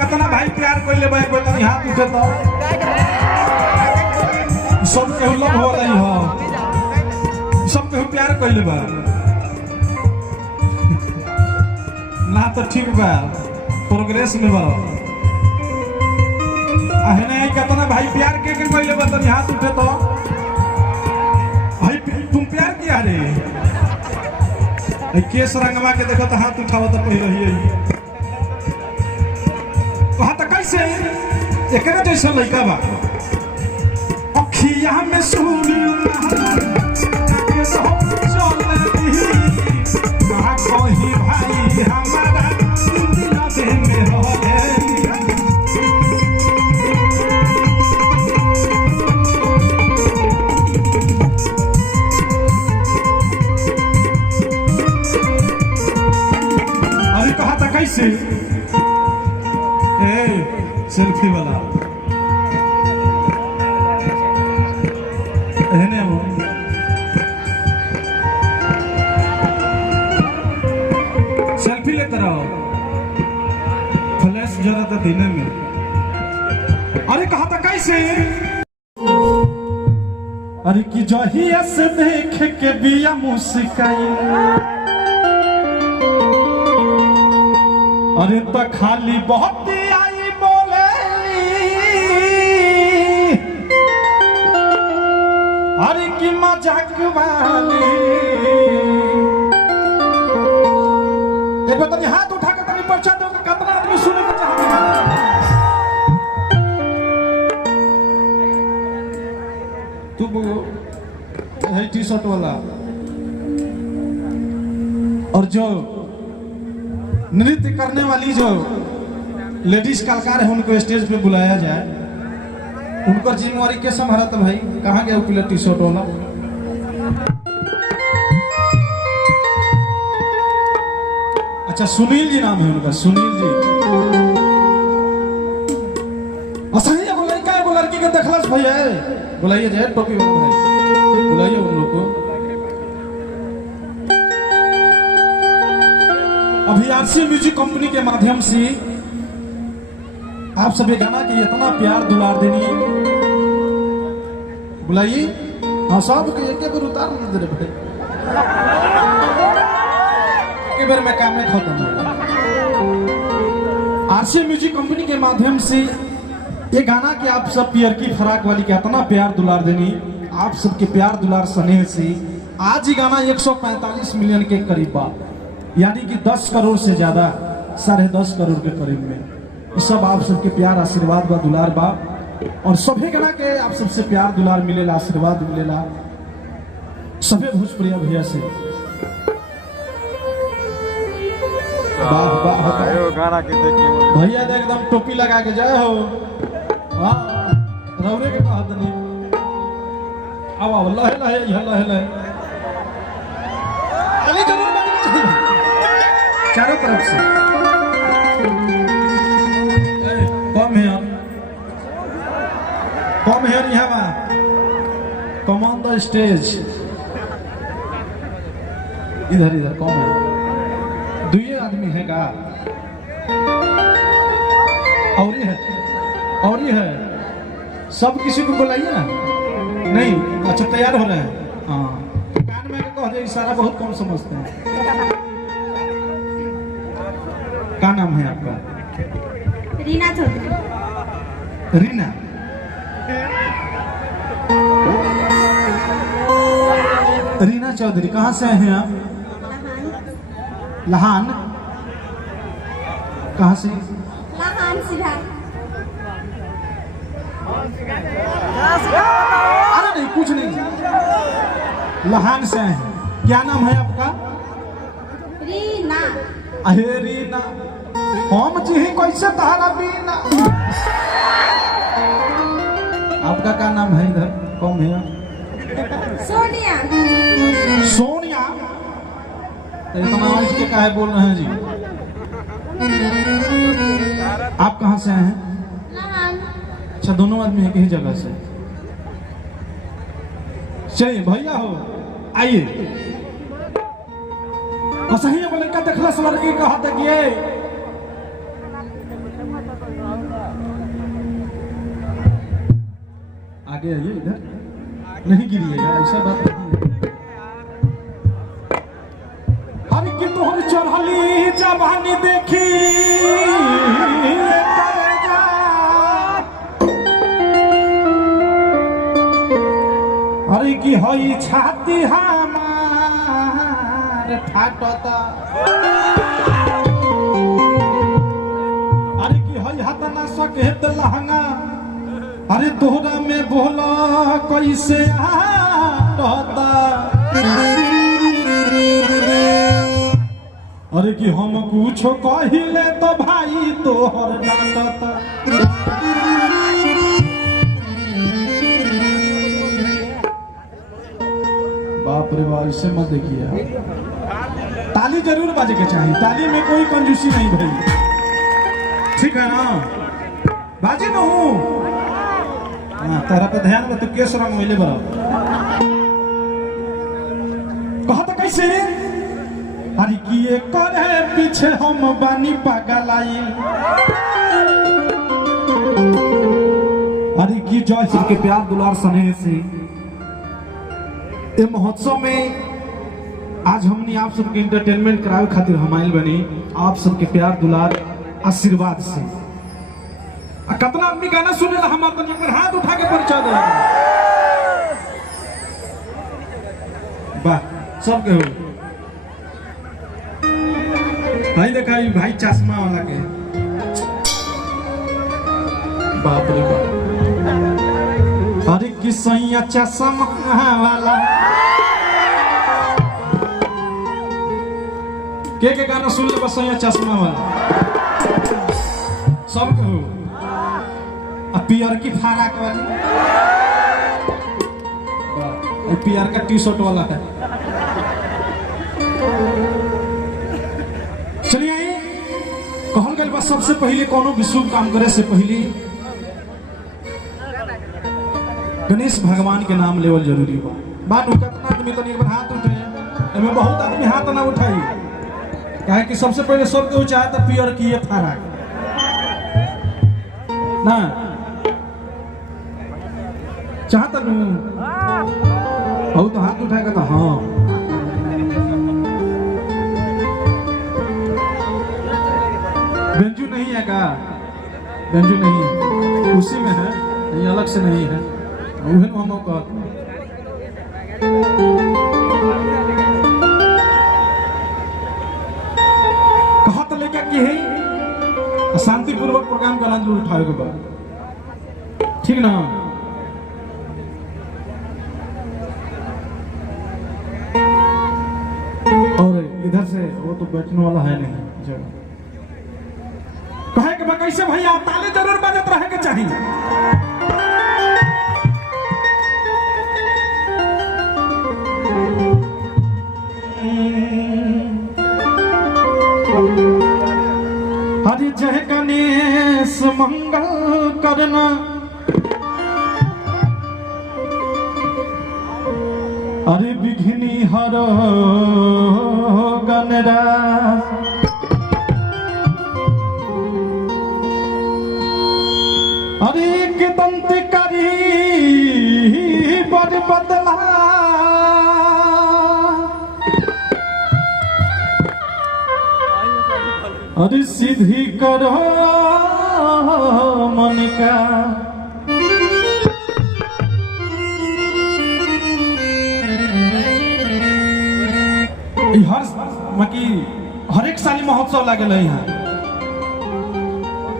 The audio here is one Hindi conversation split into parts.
कितना भाई प्यार कोइले भाई कोई तनी हाथ उठे तो सब केहू लव हो रही हो सब केहू प्यार कोइले बा ना तो ठीक बा प्रोग्रेस में बा आहने कितना भाई प्यार के कोइले बा तनी हाथ उठे तो भाई तुम प्यार किया रे केस रंगवा के देखो तो हाथ उठाओ तो कह रही है कहा तो कैसे एकरा जैसा लड़का बा अखिया में सूरी के सब चलती आ कोई भाई हमारा दिला दे में होले अरे कहा था कैसे सेल्फी वाला है वो सेल्फी लेते रहो फ्लैश जरा था दिन में अरे कहा था कैसे अरे कि जहिया से देख के बिया मुस्काई अरे तो खाली बहुत अरे की मजाक वाली एक बार तनी हाथ उठा के तनी पर्चा दो कितना आदमी सुने के चाहते हैं तू है टी शर्ट वाला और जो नृत्य करने वाली जो लेडीज कलाकार है उनको स्टेज पे बुलाया जाए उनका जिम्मेवारी के संभालता भाई कहाँ गया पीला टी शर्ट वाला अच्छा सुनील जी नाम है उनका सुनील जी असही एगो लड़का एगो लड़की के देखलस भैया बुलाइए जाए टोपी वाला भाई बुलाइए उन लोग को अभी आरसी म्यूजिक कंपनी के माध्यम से आप सभी गाना की इतना प्यार दुलार देनी बुलाइए हाँ सब के एक बार उतार दे रहे भाई एक बार में काम में खत्म हो आरसी म्यूजिक कंपनी के माध्यम से ये गाना के आप सब पियर की फराक वाली के इतना प्यार दुलार देनी आप सबके प्यार दुलार स्नेह से आज ही गाना 145 मिलियन के करीब बा यानी कि 10 करोड़ से ज्यादा 10.5 करोड़ के करीब में सब आप सबके प्यार आशीर्वाद बा दुलार बा और सभी गाना के आप सबसे प्यार दुलार मिलेला आशीर्वाद मिलेला सभी भोजपुरिया भैया से वाह वाह गाना के देखिए भैया तो एकदम टोपी लगा के जाए हो हाँ रौरे के कहा नहीं आओ आओ लहे लहे लहे लहे अली जरूर चारों तरफ से Come here, Yama. Come on the stage. इधर इधर कौन है? दुए आदमी है का? और ये है। सब किसी को बुलाइए ना? नहीं, अच्छा तैयार हो रहे हैं। हाँ। कान में कह दे इशारा बहुत कम समझते हैं। क्या नाम है आपका? रीना चौधरी। रीना। रीना चौधरी कहाँ से आए हैं आप? लहान। कहाँ से? लहान सिरा। अरे नहीं कुछ नहीं लहान से आए हैं क्या नाम है आपका? रीना। अहे रीना हम जी कैसे तहारा बीना आपका क्या नाम है इधर कौन है? सोनिया। सोनिया तो इतना आज के काहे बोल रहे हैं जी आप कहाँ से आए हैं? लहान। अच्छा दोनों आदमी एक ही जगह से चलिए भैया हो आइए और सही बोले का देखला लड़की कहा था कि आगे आइए, इधर नहीं गिरिएगा, ऐसा बात नहीं है। हर की तोहर चढ़ली जवानी देखी करे जा। अरे की हई छाती हमार फाटता। अरे की हई हाथ ना सकेत लहंगा। अरे तोहरा में बोला कैसे आता। अरे कि हम कुछ कहिले तो भाई तोहर डांटता। बाप रे बाप, इसे मत देखिए। ताली जरूर बाजे के चाहिए, ताली में कोई कंजूसी नहीं भाई, ठीक है ना? बाजे न हूँ तेरा पे ध्यान में तो केस रंग मिले बराबर। कहा था कैसे? अरे किए करे पीछे हम बानी पागल आई। अरे की जय श्री के प्यार दुलार स्नेह से ये महोत्सव में आज हमने आप सबके एंटरटेनमेंट करावे खातिर हमाइल बनी। आप सबके प्यार दुलार आशीर्वाद से कितना आदमी गाना सुने ला हम अपन नंबर हाथ उठा के परिचय दे। वाह, सब के हो भाई। देखा भाई चश्मा वाला के, बाप रे बाप। अरे किसैया चश्मा वाला के गाना सुन ले बसैया चश्मा वाला सब के हो। पियर की फाराक वाली, पियर का टी शर्ट वाला है। चलिए आइए, कहल गल बस सबसे पहले कोनो भी शुभ काम करे से पहले गणेश भगवान के नाम लेवल जरूरी बा। बात कितना आदमी तो एक बार हाथ उठे, एमे बहुत आदमी हाथ ना उठाई, काहे कि सबसे पहले सबके ऊंचा था पियर की ये फाराक ना चाहता तो हाथ उठाएगा तो हाँ। बेंजू नहीं है का? बेंजू नहीं है, उसी में है, नहीं अलग से नहीं है। हम कहा तो लेकर कि है शांतिपूर्वक प्रोग्राम का आनंद उठाए के बाद, ठीक ना? इधर से वो तो बैठने वाला है नहीं जगह। कहे कि कैसे भैया ताली जरूर बजत रहे के चाहिए। हरि जय गणेश मंगल करना। अरे विघ्नि हर गणराज। अरे एक दंत करी बड़ बदला। अरे सीधी करो मन का। हर एक साल महोत्सव लगे यहाँ,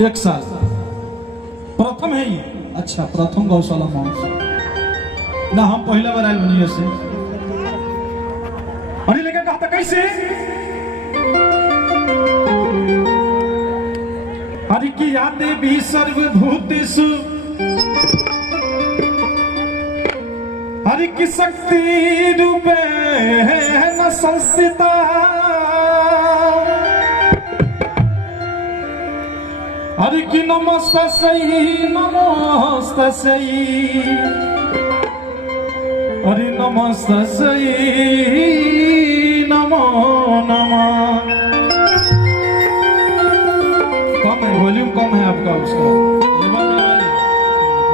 एक साल प्रथम है ये। अच्छा, प्रथम गौशाला महोत्सव ना, हम पहला बार आए बनी से। अरे लेके कहता कैसे? हरि की यादें भी सर्वभूतेषु। हरि की शक्ति रूपे न संस्थिता। हरि की नमस्ते सही, नमस्ते सही। हरि नमस्ते सही, नमो नमः। कम है, वॉल्यूम कम है आपका, उसका लेवल में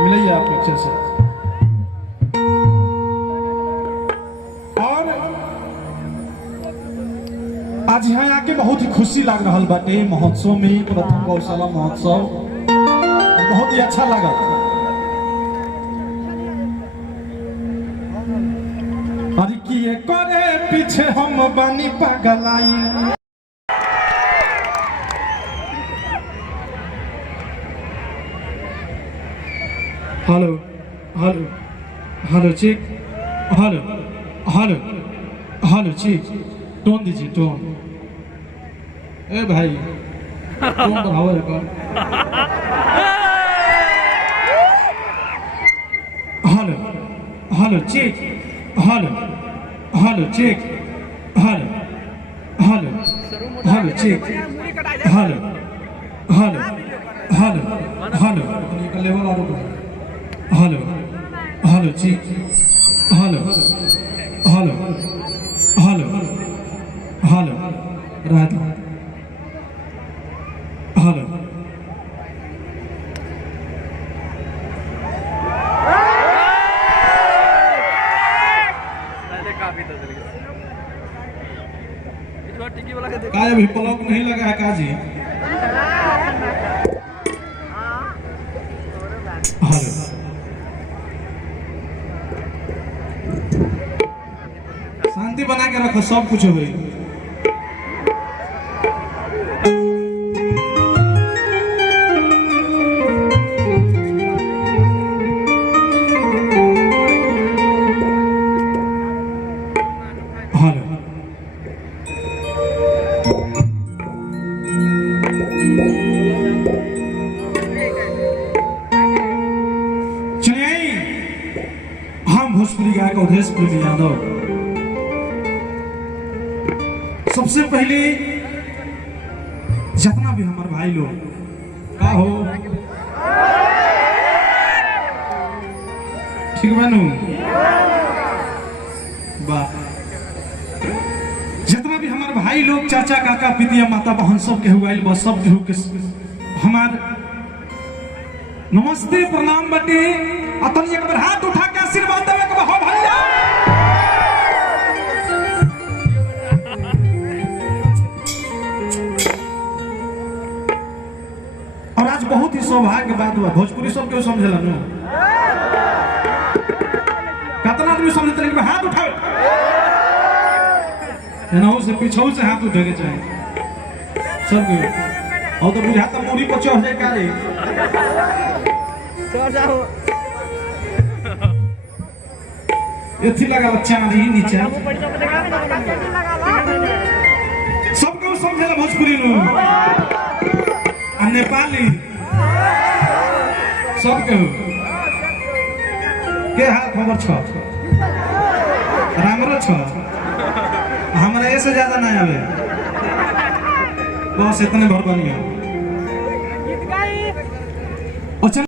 मिलाइए आप पिक्चर से। खुशी लग रहा बाटे महोत्सव में, प्रथम गौशाला महोत्सव बहुत ही अच्छा लगा। अरे किए करे पीछे हम बानी पगलाई। Hello hello hello check, hello hello hello check, tone दीजिए टोन। ए भाई टोन बढ़ाओ रखो। Hello hello check, hello hello check, hello hello hello check, hello hello hello hello level और hello hello check, hello hello hello hello रात हेलो काय अभी पलक नहीं लगा है काजी। हेलो शांति बना के रखो, सब कुछ हो गई। हेलो चलिए हम भोजपुरी गायक अवधेश प्रेमी यादव सबसे पहले जितना भी हमारे भाई लोग का हो ठीक बनू वाह, जितना भी हमारे भाई लोग चाचा काका पितिया माता बहन सब के हुआ बस सब के हमार नमस्ते प्रणाम बटे। अतन एक बार हाथ उठा के आशीर्वाद देवे के हो भैया। और आज बहुत ही सौभाग्य बात हुआ, भोजपुरी सब क्यों समझला नु कितना आदमी समझते लेकिन हाथ उठाओ एनाहू से पीछे से हाथ उठे के चाहिए सब। और तो बुझाता मूड़ी पर चढ़ जाए का रे एथी लगा चांदी नीचे सबको समझेला भोजपुरी नु आ नेपाली सबके के हाल खबर छ रामरो छ हमरा ऐसे ज्यादा नहीं आवे बस इतने भर बनिया। अच्छा